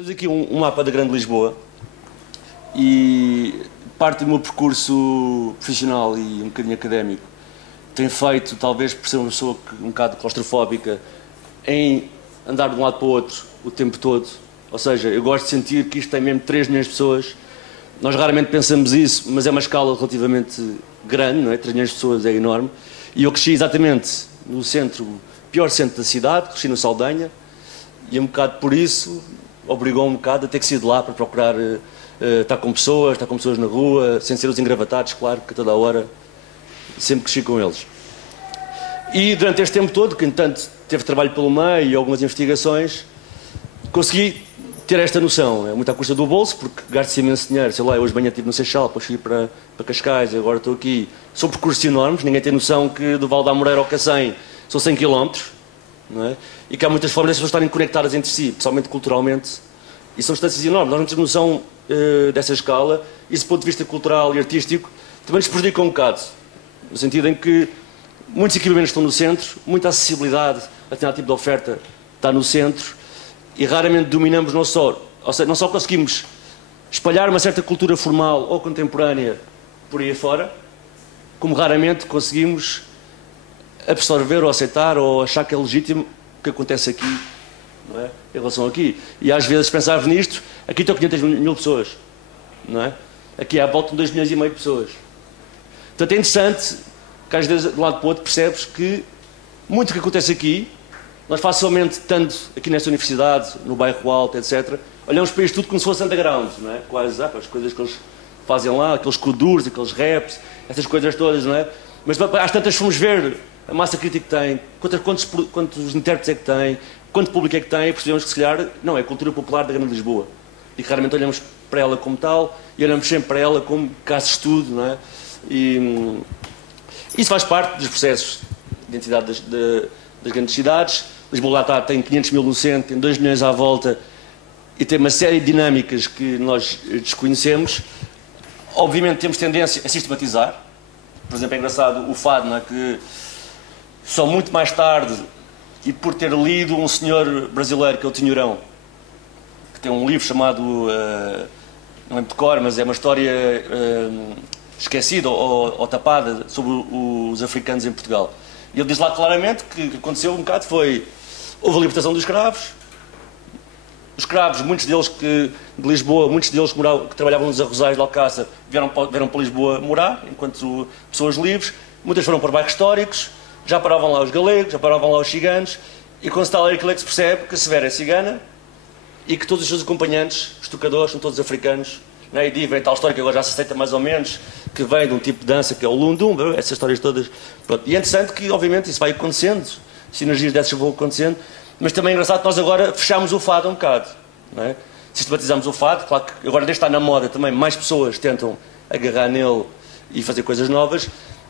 Temos aqui um mapa da Grande Lisboa e parte do meu percurso profissional e um bocadinho académico tem feito, talvez por ser uma pessoa um bocado claustrofóbica, em andar de um lado para o outro o tempo todo. Ou seja, eu gosto de sentir que isto tem mesmo 3 milhões de pessoas. Nós raramente pensamos isso, mas é uma escala relativamente grande, não é? 3 milhões de pessoas é enorme. E eu cresci exatamente no centro, pior centro da cidade, cresci no Saldanha, e um bocado por isso obrigou-me um bocado a ter que sair de lá para procurar estar com pessoas na rua, sem ser os engravatados, claro, que a toda a hora sempre cresci com eles. E durante este tempo todo, que entanto teve trabalho pelo meio e algumas investigações, consegui ter esta noção. É muito à custa do bolso, porque gasto-se imenso dinheiro. Sei lá, eu hoje de manhã estive no Seixal, depois fui para Cascais, agora estou aqui. São percursos enormes, ninguém tem noção que do Val da Amoreira ao Cacém são 100 km, não é? E que há muitas formas de as pessoas estarem conectadas entre si, principalmente culturalmente, e são distâncias enormes. Nós não temos noção dessa escala, e do ponto de vista cultural e artístico também nos prejudica um bocado, no sentido em que muitos equipamentos estão no centro, muita acessibilidade a determinado tipo de oferta está no centro, e raramente dominamos não só conseguimos espalhar uma certa cultura formal ou contemporânea por aí afora, como raramente conseguimos absorver ou aceitar ou achar que é legítimo o que acontece aqui, não é? Em relação aqui. E às vezes pensava nisto, aqui estão 500 mil pessoas, não é? Aqui há à volta de 2 milhões e meio de pessoas. Portanto é interessante que às vezes de um lado para o outro percebes que muito o que acontece aqui, nós facilmente, estando aqui nesta universidade, no bairro Alto, etc., olhamos para isto tudo como se fosse underground, não é? Quase as coisas que eles fazem lá, aqueles kudurs, aqueles raps, essas coisas todas, não é? Mas às tantas fomos ver a massa crítica que tem, quantos intérpretes é que tem, quanto público é que tem, e percebemos que se calhar não é a cultura popular da Grande Lisboa. E que raramente olhamos para ela como tal, e olhamos sempre para ela como caso de estudo, não é? E isso faz parte dos processos de identidade das grandes cidades. Lisboa lá tem 500 mil no centro, tem 2 milhões à volta e tem uma série de dinâmicas que nós desconhecemos. Obviamente temos tendência a sistematizar. Por exemplo, é engraçado o fado, não é? Que só muito mais tarde, e por ter lido um senhor brasileiro, que é o Tinhorão, que tem um livro chamado, não lembro de cor, mas é uma história esquecida ou tapada sobre os africanos em Portugal. E ele diz lá claramente que o que aconteceu um bocado houve a libertação dos escravos. Os escravos, muitos deles de Lisboa, muitos deles que trabalhavam nos arrozais de Alcácer, vieram para Lisboa morar, enquanto pessoas livres. Muitas foram para bairros históricos, já paravam lá os galegos, já paravam lá os ciganos, e com Stalin aquilo é que se percebe que a Severa é cigana e que todos os seus acompanhantes, os tocadores, são todos africanos. Não é? E vem tal história que agora já se aceita mais ou menos, que vem de um tipo de dança que é o Lundum, essas histórias todas. Pronto. E é interessante que, obviamente, isso vai acontecendo, sinergias dessas vão acontecendo, mas também é engraçado que nós agora fechamos o fado um bocado, não é? Sistematizamos o fado, claro que agora desde está na moda também, mais pessoas tentam agarrar nele e fazer coisas novas,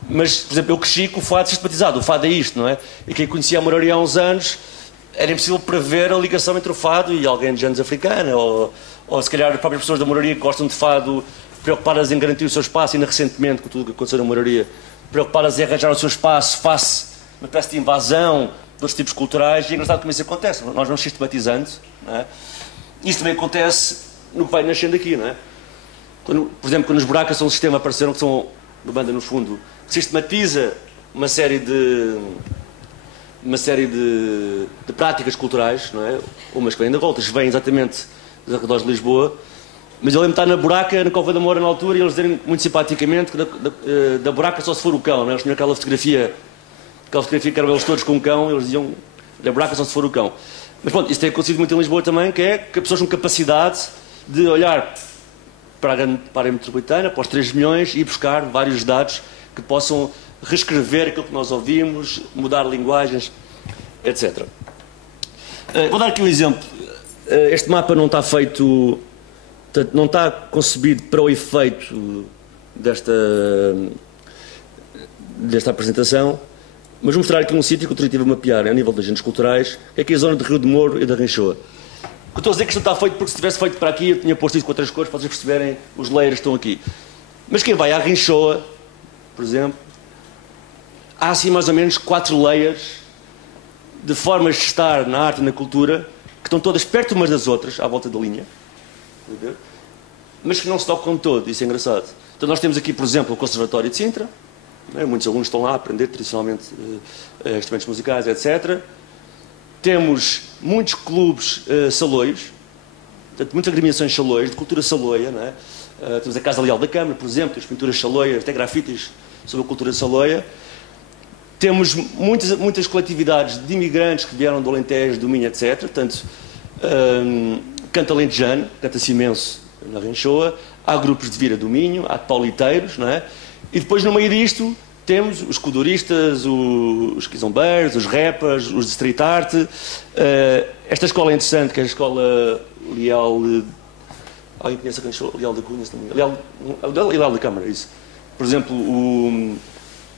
mas, por exemplo, eu cresci com o fado sistematizado, o fado é isto, não é? E quem conhecia a Moraria há uns anos, era impossível prever a ligação entre o fado e alguém de géneros africana, ou se calhar as próprias pessoas da Moraria que gostam de fado, preocupadas em garantir o seu espaço, ainda recentemente, com tudo o que aconteceu na Moraria, preocupadas em arranjar o seu espaço face uma espécie de invasão de outros tipos culturais, e é engraçado como isso acontece, nós vamos sistematizando, não é? Isso também acontece no que vai nascendo aqui, não é? Por exemplo, quando os buracos são um sistema apareceram, que são, no banda no fundo, sistematiza uma série de práticas culturais, não é? Umas que vêm de voltas, vêm exatamente dos arredores de Lisboa, mas eu lembro de estar na buraca, na Cova da Moura na altura, e eles dizerem muito simpaticamente que da buraca só se for o cão, não é? Eles tinham aquela fotografia que eram eles todos com um cão, eles diziam da buraca só se for o cão. Mas pronto, isso tem acontecido muito em Lisboa também, que é que as pessoas têm capacidade de olhar para a área metropolitana, para os 3 milhões, e buscar vários dados que possam reescrever aquilo que nós ouvimos, mudar linguagens, etc. Vou dar aqui um exemplo. Este mapa não está feito, não está concebido para o efeito desta apresentação, mas vou mostrar aqui um sítio que eu estive a mapear a nível de agentes culturais, que é aqui a zona de Rio de Moro e da Rinchoa. Eu estou a dizer que isto não está feito porque se tivesse feito para aqui eu tinha posto isso com outras cores para vocês perceberem os layers que estão aqui. Mas quem vai à Rinchoa, por exemplo, há assim mais ou menos 4 layers de formas de estar na arte e na cultura que estão todas perto umas das outras, à volta da linha, mas que não se tocam todo, isso é engraçado. Então nós temos aqui, por exemplo, o Conservatório de Sintra, muitos alunos estão lá a aprender tradicionalmente instrumentos musicais, etc. Temos muitos clubes saloios, portanto, muitas agremiações saloias, de cultura saloia, não é? Temos a Casa Leal da Câmara, por exemplo, as pinturas saloias, até grafites sobre a cultura saloia. Temos muitas coletividades de imigrantes que vieram do Alentejo, do Minho, etc. Portanto, canta alentejano, canta-se imenso na Renchoa. Há grupos de Vira do Minho, há pauliteiros, não é? E depois, no meio disto, temos os coduristas, os quizombeiros, os rappers, os de street art. Esta escola é interessante, que é a escola Leal... Alguém conhece a Renchoa? Leal da Cunha? Leal da Câmara, isso. Por exemplo,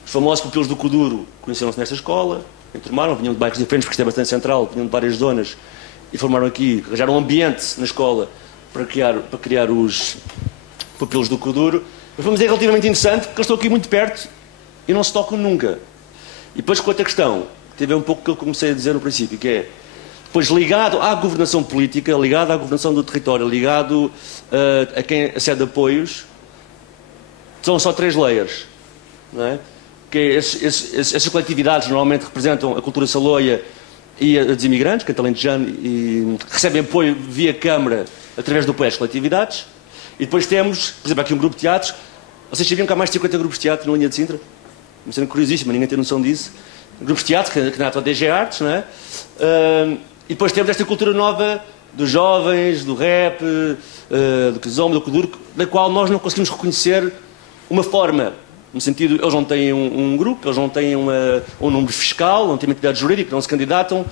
os famosos pupilos do Kuduro conheceram-se nesta escola, enturmaram, vinham de bairros diferentes, porque isto é bastante central, vinham de várias zonas e formaram aqui, arranjaram um ambiente na escola para criar os pupilos do Kuduro. Mas vamos dizer, é relativamente interessante, porque eles estão aqui muito perto e não se tocam nunca. E depois, com outra questão, que teve um pouco que eu comecei a dizer no princípio, que é, depois ligado à governação política, ligado à governação do território, ligado a quem acede apoios, são só 3 layers, não é? Que essas coletividades normalmente representam a cultura saloia e a dos imigrantes, canta alentejano, e recebem apoio via Câmara através do apoio às coletividades. E depois temos, por exemplo, aqui um grupo de teatros. Vocês sabiam que há mais de 50 grupos de teatro na linha de Sintra? Uma cena curiosíssima, ninguém tem noção disso. Grupos de teatro, que na atual DG Artes, não é? E depois temos esta cultura nova dos jovens, do rap, do kizomba, do kuduro, da qual nós não conseguimos reconhecer uma forma. No sentido, eles não têm um grupo, eles não têm um número fiscal, não têm uma entidade jurídica, não se candidatam.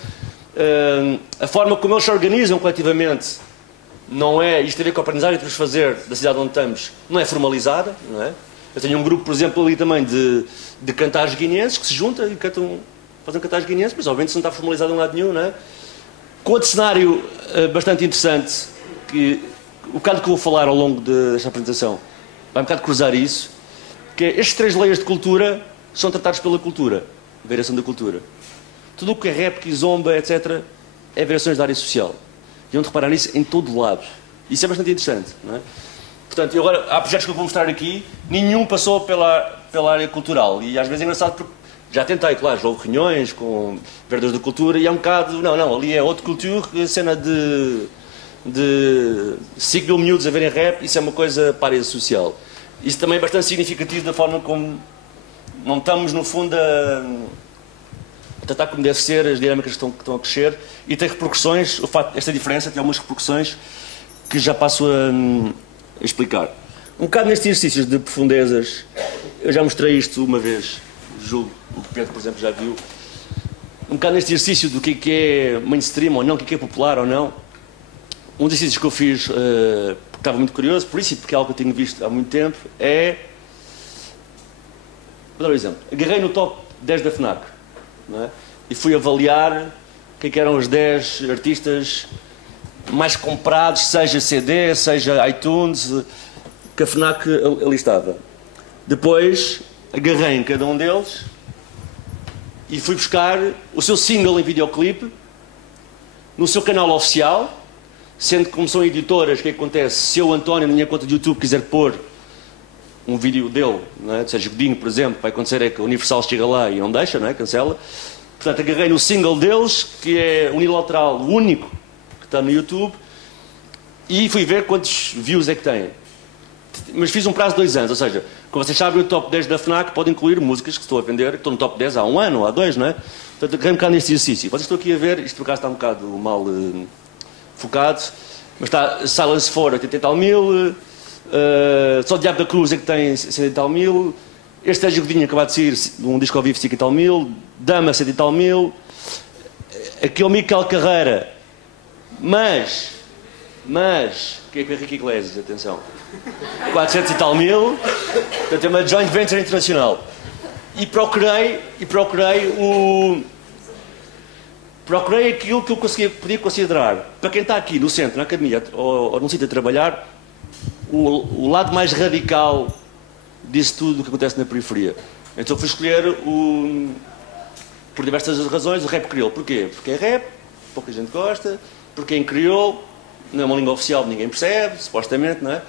A forma como eles se organizam coletivamente não é, isto tem a ver com a aprendizagem que temos de fazer da cidade onde estamos, não é formalizada, não é? Eu tenho um grupo, por exemplo, ali também de cantares guineenses que se juntam e fazem cantares guineenses, mas obviamente isso não está formalizado em lado nenhum, não é? Com outro cenário bastante interessante, que o bocado que eu vou falar ao longo desta apresentação vai um bocado cruzar isso, que é, estes 3 layers de cultura são tratados pela cultura, variação da cultura. Tudo o que é rap, kizomba, etc., é variações da área social. E onde reparar nisso em todo lado. Isso é bastante interessante, não é? Portanto, agora, há projetos que eu vou mostrar aqui, nenhum passou pela área cultural. E às vezes é engraçado porque já tentei, claro, houve reuniões com vereadores da cultura e é um bocado, não, ali é outra cultura, cena de 5 mil miúdos a verem rap, isso é uma coisa para a área social. Isso também é bastante significativo da forma como não estamos, no fundo, a tratar como deve ser as dinâmicas que estão a crescer e tem repercussões, o facto, esta diferença tem algumas repercussões que já passo a explicar. Um bocado nestes exercícios de profundezas, eu já mostrei isto uma vez, julgo, o Pedro, por exemplo, já viu, um bocado neste exercício do que é mainstream ou não, o que é popular ou não. Um dos exercícios que eu fiz, porque estava muito curioso, por isso e porque é algo que eu tenho visto há muito tempo, vou dar um exemplo. Agarrei no top 10 da FNAC, não é? E fui avaliar quem que eram os 10 artistas mais comprados, seja CD, seja iTunes, que a FNAC alistava. Depois agarrei em cada um deles e fui buscar o seu single em videoclipe no seu canal oficial, sendo que como são editoras, o que acontece? Se eu, António, na minha conta de YouTube quiser pôr um vídeo dele, não é? De Sérgio Godinho, por exemplo, vai acontecer é que a Universal chega lá e não deixa, não é? Cancela. Portanto, agarrei no single deles, que é unilateral, o único que está no YouTube, e fui ver quantos views é que tem. Mas fiz um prazo de 2 anos, ou seja, como vocês sabem, o top 10 da FNAC pode incluir músicas que estou a vender, que estão no top 10 há 1 ano ou há 2, não é? Portanto, agarrei um bocado neste exercício. Vocês estão aqui a ver, isto por acaso está um bocado mal focado, mas está Silence 4, 80 e tal mil, só o Diabo da Cruz é que tem 100 e tal mil, este Sérgio Godinho acabado de sair de um disco ao vivo 5 e tal mil, Dama 100 e tal mil, aqui é o Miquel Carreira, mas, que é com o Henrique Iglesias, atenção, 400 e tal mil, portanto é uma joint venture internacional. E procurei aquilo que eu podia considerar, para quem está aqui no centro, na academia, ou num sítio a trabalhar, o lado mais radical disso tudo o que acontece na periferia. Então fui escolher, por diversas razões, o rap crioulo. Porquê? Porque é rap, pouca gente gosta, porque é em crioulo, não é uma língua oficial, ninguém percebe, supostamente, não é?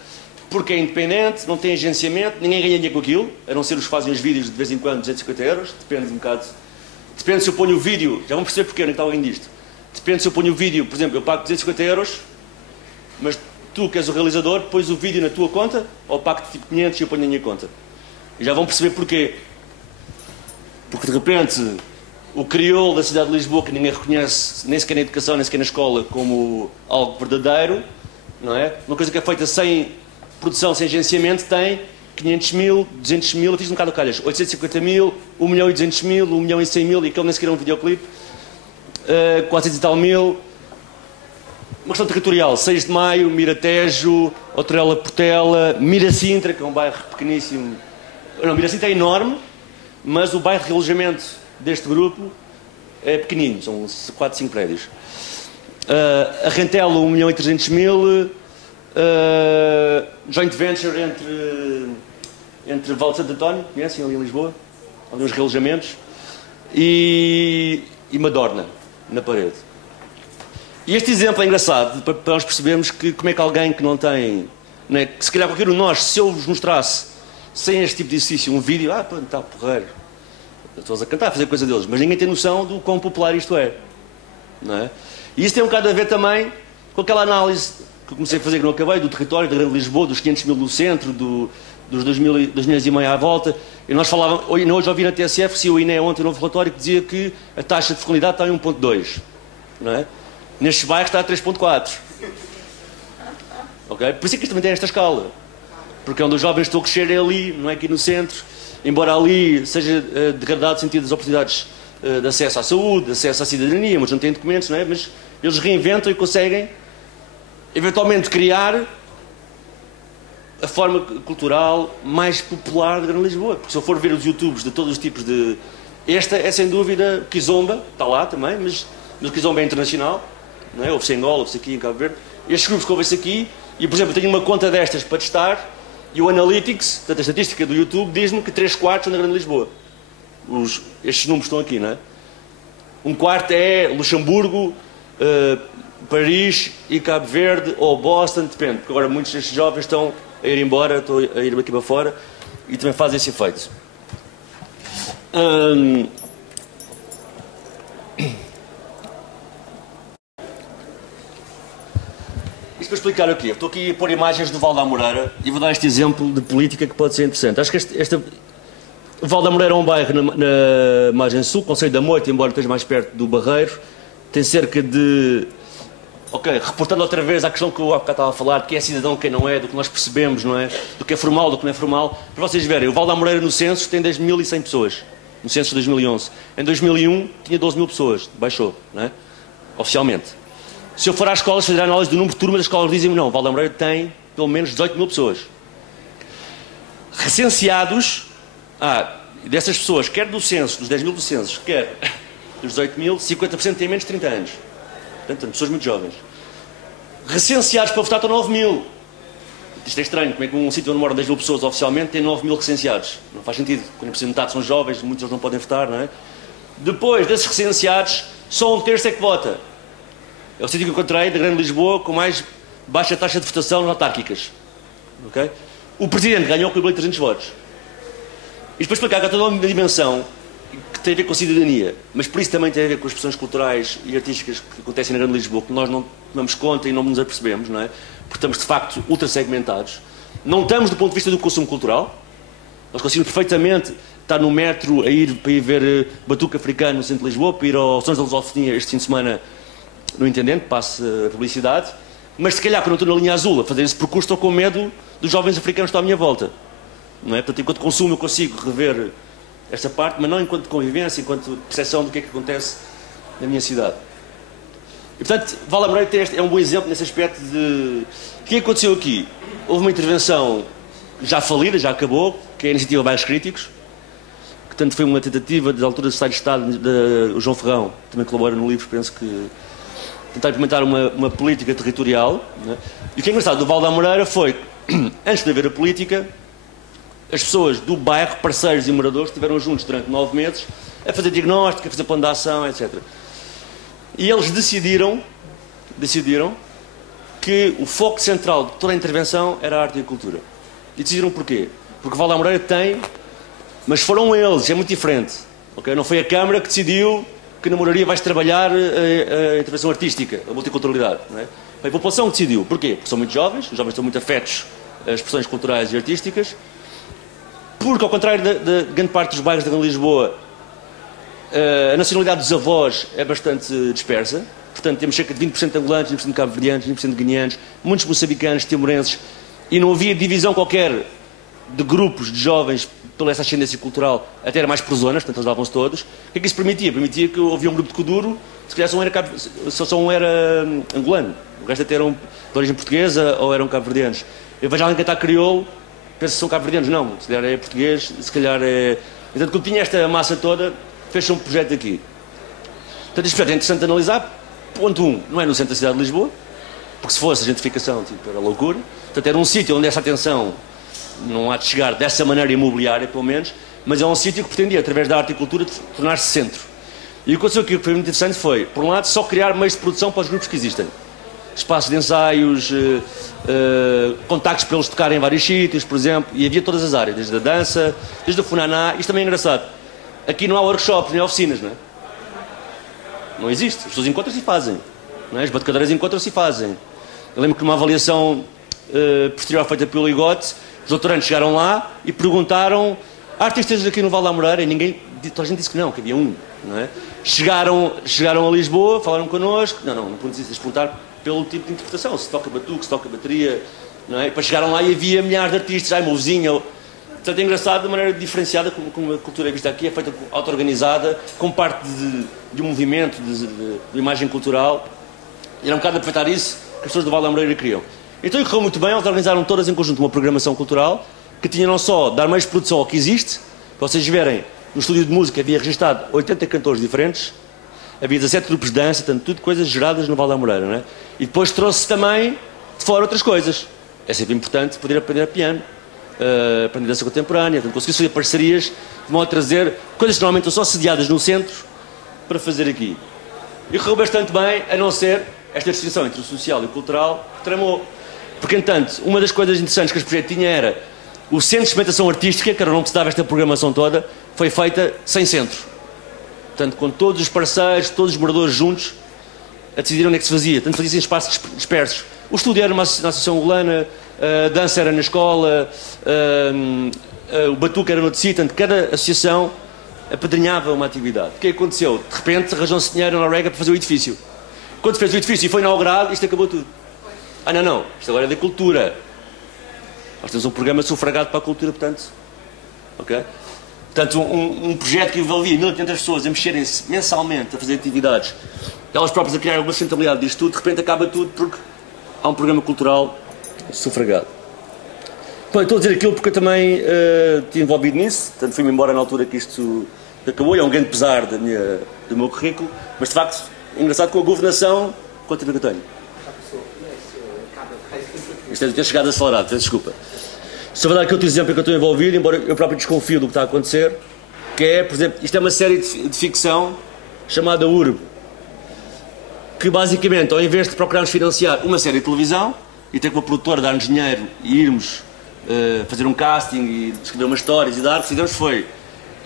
Porque é independente, não tem agenciamento, ninguém ganha dinheiro com aquilo, a não ser os que fazem os vídeos de vez em quando, 250 euros, depende um bocado. Depende se eu ponho o vídeo, já vão perceber porque, não está alguém disto. Depende se eu ponho o vídeo, por exemplo, eu pago 250 euros, mas tu, que és o realizador, pões o vídeo na tua conta, ou pago tipo 500 e eu ponho na minha conta. E já vão perceber porquê. Porque de repente, o crioulo da cidade de Lisboa, que ninguém reconhece, nem sequer na educação, nem sequer na escola, como algo verdadeiro, não é? Uma coisa que é feita sem produção, sem agenciamento, tem 500 mil, 200 mil, eu fiz um bocado de calhas, 850 mil, 1 milhão e 200 mil, 1 milhão e 100 mil, e aquele nem sequer é um videoclipe, 400 e tal mil. Uma questão territorial, 6 de Maio, Miratejo, Outrela Portela, Miracintra, que é um bairro pequeníssimo. Não, Miracintra é enorme, mas o bairro de alojamento deste grupo é pequenino, são 4, 5 prédios. A Rentelo, 1 milhão e 300 mil, joint venture entre Val de Santo António, conhecem ali em Lisboa, ali uns realojamentos, e Madorna, na parede. E este exemplo é engraçado, para nós percebermos que como é que alguém que não tem, né, que se calhar qualquer um de nós, se eu vos mostrasse sem este tipo de exercício um vídeo, pronto, está porreiro, estou a cantar, a fazer coisa deles, mas ninguém tem noção do quão popular isto é, não é? E isso tem um bocado a ver também com aquela análise que eu comecei a fazer, que não acabei, do território da Grande Lisboa, dos 500 mil do centro, dos 2 milhões e meio à volta. E nós falávamos, hoje ouvi na TSF, se o INE ontem um novo relatório que dizia que a taxa de fecundidade está em 1,2, não é? Nestes bairros está a 3,4. Okay? Por isso é que isto também tem esta escala. Porque onde os jovens estão a crescer é ali, não é aqui no centro. Embora ali seja degradado o sentido das oportunidades de acesso à saúde, de acesso à cidadania, mas não têm documentos, não é? Mas eles reinventam e conseguem, eventualmente, criar a forma cultural mais popular da Grande Lisboa. Porque se eu for ver os YouTubes de todos os tipos de... Esta é, sem dúvida, Kizomba, está lá também, mas o Kizomba é internacional. Não é? Ouve-se em Angola, ouve-se aqui em Cabo Verde. Estes grupos que ouvem-se aqui, e por exemplo, eu tenho uma conta destas para testar, e o Analytics, portanto, a estatística do YouTube, diz-me que 3/4 são da Grande Lisboa. Estes números estão aqui, não é? 1/4 é Luxemburgo, Paris e Cabo Verde, ou Boston, depende, porque agora muitos destes jovens estão a ir embora, estão a ir aqui para fora, e também fazem esse efeito. Isto para explicar o quê? Estou aqui a pôr imagens do Val da Amoreira e vou dar este exemplo de política que pode ser interessante. Acho que o Val da Amoreira é um bairro na margem sul, Concelho da Moita, embora esteja mais perto do Barreiro. Tem cerca de... Ok, reportando outra vez à questão que eu há bocado estava a falar, de quem é cidadão, quem não é, do que nós percebemos, não é? Do que é formal, do que não é formal. Para vocês verem, o Val da Amoreira no censo tem 10.100 pessoas. No censo de 2011. Em 2001 tinha 12 mil pessoas. Baixou, não é? Oficialmente. Se eu for às escolas fazer a análise do número de turmas, as escolas dizem-me não, o Val da Amoreira tem pelo menos 18 mil pessoas. Recenseados, dessas pessoas, quer do censo, dos 10 mil do censo, quer dos 18 mil, 50% têm menos de 30 anos. Portanto, são pessoas muito jovens. Recenseados para votar estão 9 mil. Isto é estranho, como é que um sítio onde moram 10 mil pessoas oficialmente tem 9 mil recenseados? Não faz sentido, quando por metade são jovens, muitos não podem votar, não é? Depois desses recenseados, só 1/3 é que vota. É o sítio que eu encontrei da Grande Lisboa com mais baixa taxa de votação nas autárquicas. Okay? O Presidente ganhou com 1.300 votos. Isto para explicar que há toda uma dimensão que tem a ver com a cidadania, mas por isso também tem a ver com as expressões culturais e artísticas que acontecem na Grande Lisboa, que nós não tomamos conta e não nos apercebemos, não é? Porque estamos de facto ultra segmentados. Não estamos do ponto de vista do consumo cultural. Nós conseguimos perfeitamente estar no metro para ir ver batuque africano no centro de Lisboa, para ir ao Sons da Lusofonia este fim de semana no Intendente, passe a publicidade, mas se calhar quando eu estou na linha azul a fazer esse percurso estou com medo dos jovens africanos que estão à minha volta, não é? Portanto, enquanto consumo eu consigo rever esta parte, mas não enquanto convivência, enquanto percepção do que é que acontece na minha cidade. E portanto, Val da Amoreira é um bom exemplo nesse aspecto de... O que aconteceu aqui? Houve uma intervenção já falida, já acabou, que é a iniciativa Bairros Críticos, que tanto foi uma tentativa da altura do Secretário de Estado, o João Ferrão, também colabora no livro, penso que tentar implementar uma política territorial, né? E o que é engraçado do Val da Amoreira foi, antes de haver a política, as pessoas do bairro, parceiros e moradores, estiveram juntos durante 9 meses a fazer diagnóstico, a fazer plano de ação, etc. E eles decidiram decidiram que o foco central de toda a intervenção era a arte e a cultura. E decidiram porquê? Porque Val da Moreira tem, mas foram eles, é muito diferente. Okay? Não foi a Câmara que decidiu que na Moraria vais trabalhar a intervenção artística, a multiculturalidade. Não é? Foi a população que decidiu. Porquê? Porque são muito jovens, os jovens estão muito afetos às expressões culturais e artísticas, porque, ao contrário de grande parte dos bairros da Grande Lisboa, a nacionalidade dos avós é bastante dispersa. Portanto, temos cerca de 20% de angolanos, 20% de cabo-verdianos, 20% de guineanos, muitos moçambicanos, timorenses, e não havia divisão qualquer de grupos de jovens pela essa ascendência cultural, até era mais por zonas, portanto eles davam-se todos. O que é que isso permitia? Permitia que havia um grupo de Kuduro, se calhar só um era angolano, o resto até eram de origem portuguesa ou eram cabo-verdianos. Eu vejo alguém cantar crioulo, penso que são cabo-verdianos, não, se calhar é português, se calhar é... Portanto, quando tinha esta massa toda, fez-se um projeto aqui. Portanto, este projeto é interessante de analisar. Ponto 1, não é no centro da cidade de Lisboa, porque se fosse a gentrificação, tipo, era loucura. Portanto, era um sítio onde essa atenção não há de chegar dessa maneira imobiliária, pelo menos, mas é um sítio que pretendia, através da arte e cultura, tornar-se centro. E o que aconteceu aqui, que foi muito interessante, foi, por um lado, só criar meios de produção para os grupos que existem. Espaços de ensaios, contactos para eles tocarem em vários sítios, por exemplo, e havia todas as áreas, desde a dança, desde o funaná. Isto também é engraçado. Aqui não há workshops, nem oficinas, não é? Não existe. As pessoas encontram-se e fazem. Não é? As batucadeiras encontram-se e fazem. Eu lembro que numa avaliação posterior feita pelo Ligote, os doutorandos chegaram lá e perguntaram: há artistas aqui no Val da Moreira? E ninguém, toda a gente disse que não, que havia um. Não é? Chegaram a Lisboa, falaram connosco. Não podemos perguntar pelo tipo de interpretação. Se toca batuque, se toca bateria. Não é? E depois chegaram lá e havia milhares de artistas. Uma vizinha. Portanto, é engraçado, de maneira diferenciada, como a cultura é vista aqui, é feita auto-organizada, como parte de um movimento de imagem cultural. E era um bocado de aproveitar isso que as pessoas do Val da Moreira queriam. Então, correu muito bem, eles organizaram todas em conjunto uma programação cultural que tinha não só dar meios de produção ao que existe, para vocês verem, no estúdio de música havia registado 80 cantores diferentes, havia 17 grupos de dança, portanto, tudo coisas geradas no Val da Moreira, não é? E depois trouxe também de fora outras coisas. É sempre importante poder aprender a piano. Aprender dança contemporânea, portanto, consegui fazer parcerias de modo a trazer coisas que normalmente estão só sediadas no centro para fazer aqui. E correu bastante bem, a não ser esta distinção entre o social e o cultural que tramou. Porque, entanto, uma das coisas interessantes que este projeto tinha era o centro de experimentação artística, que era onde se dava esta programação toda, foi feita sem centro. Portanto, com todos os parceiros, todos os moradores juntos, a decidir onde é que se fazia. Portanto, fazia-se em espaços dispersos. O estúdio era uma associação angolana, a dança era na escola, o batuque era no outro sítio, portanto, cada associação apadrinhava uma atividade. O que aconteceu? De repente, arranjou-se dinheiro na Noruega para fazer o edifício. Quando fez o edifício e foi inaugurado, isto acabou tudo. Não, isto agora é da cultura. Nós temos um programa sufragado para a cultura, portanto. Ok? Portanto, um projeto que envolvia 1.500 pessoas a mexerem-se mensalmente, a fazer atividades, elas próprias a criar uma sustentabilidade disto tudo, de repente acaba tudo porque há um programa cultural sufragado. Bom, estou a dizer aquilo porque eu também estive envolvido nisso, portanto fui-me embora na altura que isto acabou, e é um grande pesar do meu currículo, mas de facto, engraçado, com a governação, quanto tempo é que eu tenho? Isto é de ter chegado acelerado, peço desculpa. Se a verdade é que outro exemplo é que eu estou envolvido, embora eu próprio desconfio do que está a acontecer, que é, por exemplo, isto é uma série de ficção chamada Urbe, que basicamente, ao invés de procurarmos financiar uma série de televisão e ter com uma produtora dar-nos dinheiro e irmos fazer um casting e escrever umas histórias e dar, o que fizemos foi,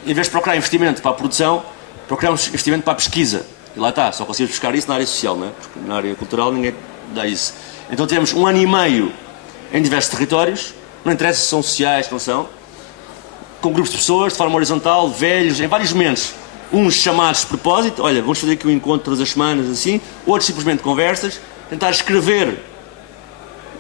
em vez de procurar investimento para a produção, procuramos investimento para a pesquisa. E lá está, só conseguimos buscar isso na área social, não é? Porque na área cultural ninguém dá isso. Então temos 1 ano e meio em diversos territórios, não interessa se são sociais, não são, com grupos de pessoas, de forma horizontal, velhos, em vários momentos. Uns chamados de propósito, olha, vamos fazer aqui um encontro todas as semanas, assim, outros simplesmente conversas, tentar escrever,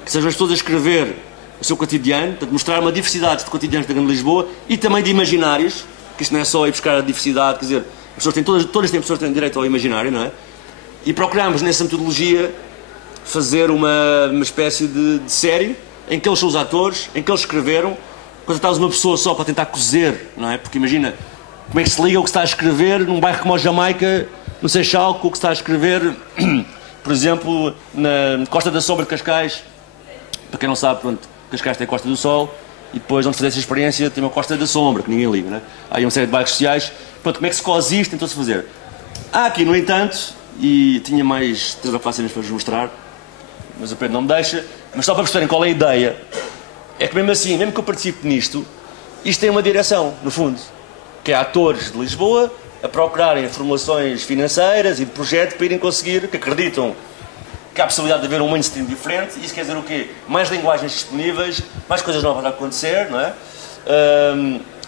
que sejam as pessoas a escrever o seu cotidiano, portanto, mostrar uma diversidade de cotidianos da Grande Lisboa e também de imaginários, que isto não é só ir buscar a diversidade, quer dizer, as pessoas têm, todas as pessoas têm direito ao imaginário, não é? E procuramos, nessa metodologia, fazer uma espécie de série em que eles são os atores, em que eles escreveram, contratámos uma pessoa só para tentar cozer, não é? Porque imagina, como é que se liga o que se está a escrever num bairro como o Jamaica, no Seixal, com o que se está a escrever, por exemplo, na Costa da Sombra de Cascais. Para quem não sabe, pronto, Cascais tem a Costa do Sol, e depois, onde fazer essa experiência, tem uma Costa da Sombra, que ninguém liga, não é? Há aí uma série de bairros sociais. Pronto, como é que se cose isto? Tentou-se fazer. Há aqui, no entanto, e tinha mais cenas para vos mostrar, mas o Pedro não me deixa. Mas só para perceberem qual é a ideia, é que mesmo assim, mesmo que eu participe nisto, isto tem uma direção, no fundo, que é atores de Lisboa a procurarem formulações financeiras e de projeto para irem conseguir, que acreditam que há a possibilidade de haver um mainstream diferente. Isso quer dizer o quê? Mais linguagens disponíveis, mais coisas novas a acontecer, não é?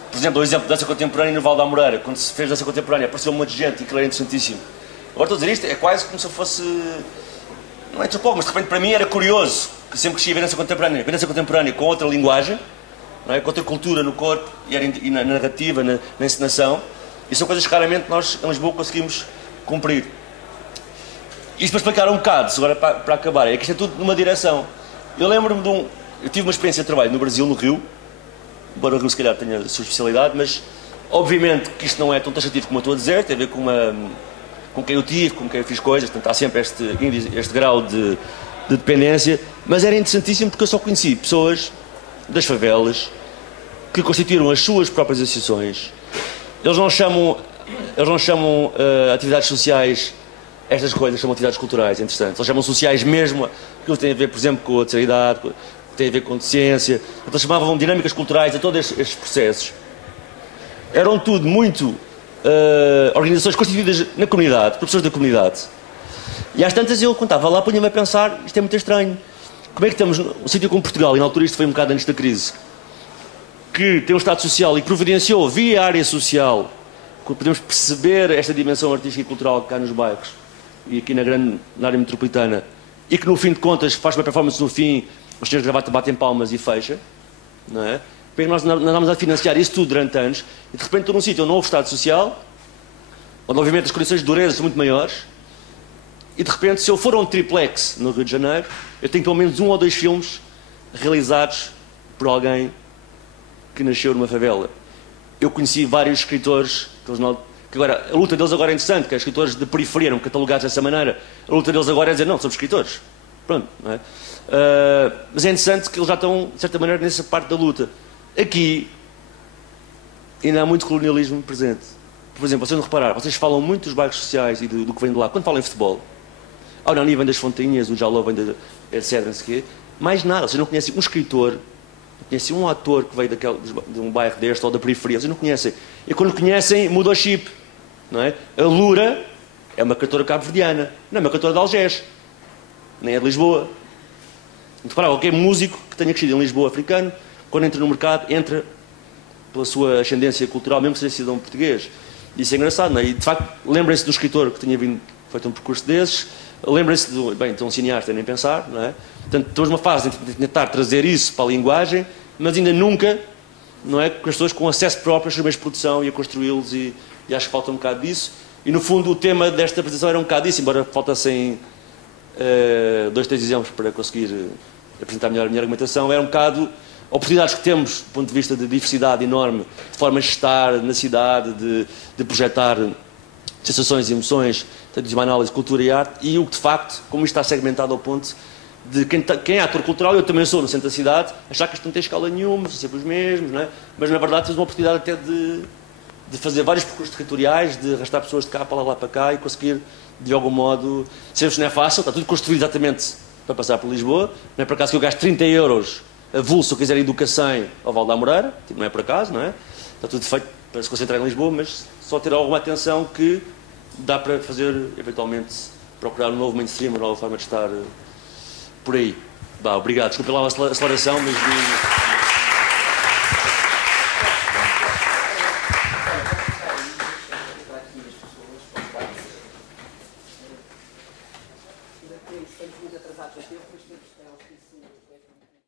Por exemplo, o exemplo da dança contemporânea no Val da Moreira. Quando se fez dança contemporânea, apareceu um monte de gente e aquilo era interessantíssimo. Agora estou a dizer isto, é quase como se eu fosse... Não é antropólogo, mas de repente para mim era curioso, que sempre que ia ver dança contemporânea com outra linguagem, não é? Com outra cultura no corpo e na narrativa, na encenação. E são coisas que claramente nós em Lisboa conseguimos cumprir. Isto para explicar um bocado, agora para acabar, é que isto é tudo numa direção. Eu lembro-me de eu tive uma experiência de trabalho no Brasil, no Rio, embora o Rio se calhar tenha a sua especialidade, mas obviamente que isto não é tão taxativo como eu estou a dizer, tem a ver com quem eu tive, com quem eu fiz coisas, portanto há sempre este grau de dependência, mas era interessantíssimo porque eu só conheci pessoas das favelas que constituíram as suas próprias associações. Eles não chamam atividades sociais estas coisas, chamam atividades culturais, interessantes. Eles chamam sociais mesmo, aquilo tem a ver, por exemplo, com a terceira idade, tem a ver com deficiência. Eles chamavam dinâmicas culturais a todos estes processos. Eram tudo muito organizações constituídas na comunidade, por pessoas da comunidade. E às tantas eu, quando estava lá, punha-me a pensar, isto é muito estranho. Como é que estamos num sítio como Portugal, e na altura isto foi um bocado antes da crise, que tem um Estado Social e que providenciou via área social, que podemos perceber esta dimensão artística e cultural que há nos bairros e aqui na área metropolitana, e que no fim de contas faz uma performance no fim, os senhores de gravata batem palmas e fecha, não é? Porque nós andámos a financiar isso tudo durante anos, e de repente estou num sítio onde não houve Estado Social, onde obviamente as condições de dureza são muito maiores, e de repente se eu for a um triplex no Rio de Janeiro, eu tenho pelo menos 1 ou 2 filmes realizados por alguém que nasceu numa favela. Eu conheci vários escritores que agora, a luta deles agora é interessante, que os escritores de periferia eram catalogados dessa maneira. A luta deles agora é dizer, não, somos escritores. Pronto, não é? Mas é interessante que eles já estão, de certa maneira, nessa parte da luta. Aqui, ainda há muito colonialismo presente. Por exemplo, vocês não reparar, vocês falam muito dos bairros sociais e do que vem de lá. Quando falam em futebol, o Nani vem das Fontainhas, o Jaló vem de etc, não sei o quê. Mais nada, vocês não conhecem um escritor, não conhecem um ator que veio de um bairro deste ou da periferia, vocês não conhecem. E quando conhecem, muda o chip, não é? A Lura é uma cantora cabo-verdiana, não é uma cantora de Algés, nem é de Lisboa. Então, para qualquer músico que tenha crescido em Lisboa africano, quando entra no mercado, entra pela sua ascendência cultural, mesmo que seja cidadão português. Isso é engraçado, não é? E, de facto, lembrem-se do escritor que tinha feito um percurso desses, lembrem-se de um cineasta, nem pensar, não é? Portanto, estamos numa fase de tentar trazer isso para a linguagem, mas ainda nunca, não é? Com as pessoas com acesso próprio aos meios de produção e a construí-los, e acho que falta um bocado disso. E, no fundo, o tema desta apresentação era um bocado isso, embora faltassem 2, 3 exemplos para conseguir apresentar melhor a minha argumentação, era um bocado oportunidades que temos, do ponto de vista de diversidade enorme, de formas de estar na cidade, de projetar sensações e emoções, de uma análise de cultura e arte, e o que de facto, como isto está segmentado ao ponto de quem é ator cultural, eu também sou no centro da cidade, achar que isto não tem escala nenhuma, são sempre os mesmos, não é? Mas na verdade temos uma oportunidade até de fazer vários percursos territoriais, de arrastar pessoas de cá para lá para cá e conseguir, de algum modo, sempre não é fácil, está tudo construído exatamente para passar por Lisboa, não é por acaso que eu gasto 30 euros avulso se eu quiser ir do Cacém ao Val da Moreira, não é por acaso, não é? Está tudo feito para se concentrar em Lisboa, mas só ter alguma atenção que dá para fazer, eventualmente, procurar um novo mainstream, uma nova forma de estar por aí. Obrigado. Desculpa lá a aceleração, mas...